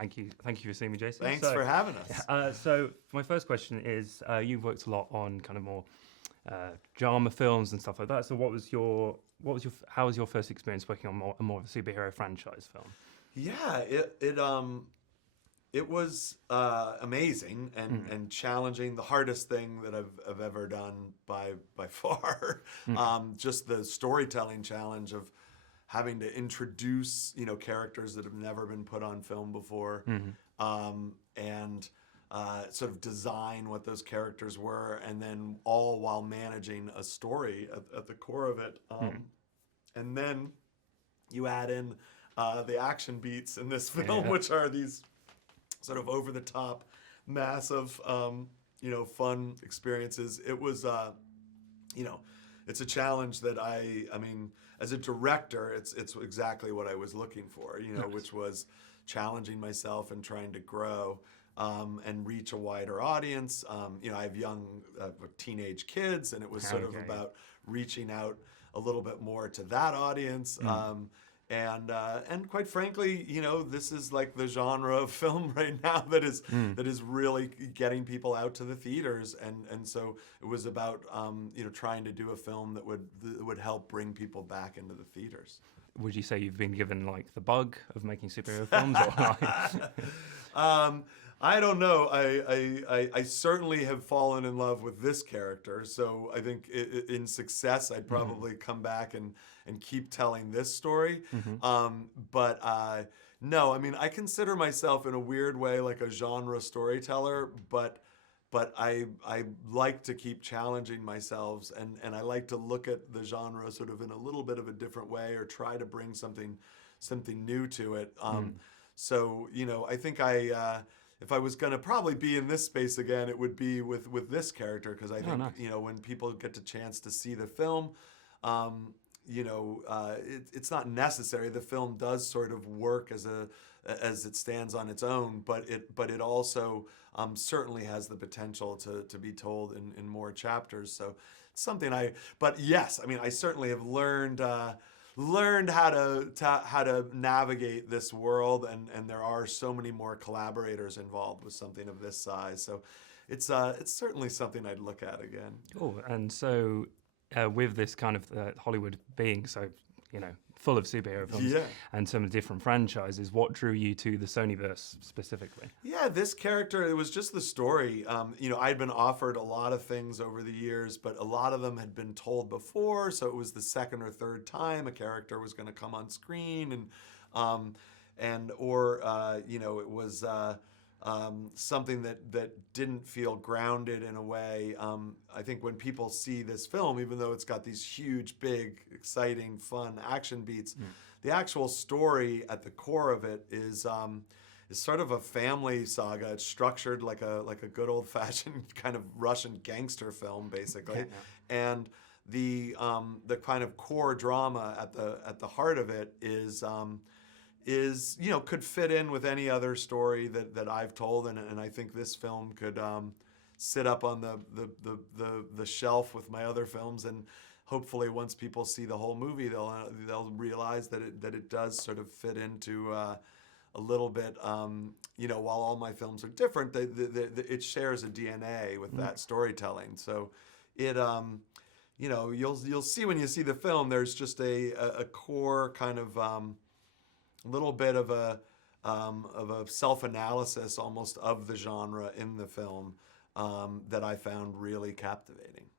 Thank you for seeing me, Jason. Thanks for having us. So my first question is, you've worked a lot on kind of more drama films and stuff like that. So how was your first experience working on more of a superhero franchise film? Yeah, it was amazing and challenging. The hardest thing that I've ever done by far. Just the storytelling challenge of having to introduce characters that have never been put on film before, and sort of design what those characters were, and then all while managing a story at the core of it. And then you add in the action beats in this film, which are these sort of over-the-top, massive, fun experiences. It was, it's a challenge that I mean, as a director, it's exactly what I was looking for, which was challenging myself and trying to grow and reach a wider audience. I have young teenage kids, and it was sort of about reaching out a little bit more to that audience. And quite frankly, this is like the genre of film right now that is really getting people out to the theaters, and so it was about trying to do a film that would help bring people back into the theaters. Would you say you've been given like the bug of making superhero films, or I don't know. I certainly have fallen in love with this character, so I think in success I'd probably come back and keep telling this story. But no, I mean, I consider myself in a weird way like a genre storyteller, but I like to keep challenging myself, and I like to look at the genre sort of in a little bit of a different way, or try to bring something new to it. So I think if I was going to probably be in this space again, it would be with this character, because I think nice. when people get the chance to see the film, it's not necessary. The film does sort of work as it stands on its own, but it also certainly has the potential to be told in more chapters. So it's something but yes, I mean, I certainly have learned how to navigate this world, and there are so many more collaborators involved with something of this size. So it's certainly something I'd look at again. Oh, and so with this kind of Hollywood being so full of superhero films and some different franchises, what drew you to the Sonyverse specifically? Yeah, this character, it was just the story. I'd been offered a lot of things over the years, but a lot of them had been told before, so it was the second or third time a character was going to come on screen, it was something that didn't feel grounded in a way. I think when people see this film, even though it's got these huge, big, exciting, fun action beats, the actual story at the core of it is sort of a family saga. It's structured like a good old-fashioned kind of Russian gangster film, basically, and the kind of core drama at the heart of it is could fit in with any other story that I've told, and I think this film could sit up on the shelf with my other films, and hopefully once people see the whole movie, they'll realize that it does sort of fit into a little bit. While all my films are different, it shares a DNA with that storytelling. So it you'll see when you see the film, there's just a core kind of little bit of a self-analysis almost of the genre in the film that I found really captivating.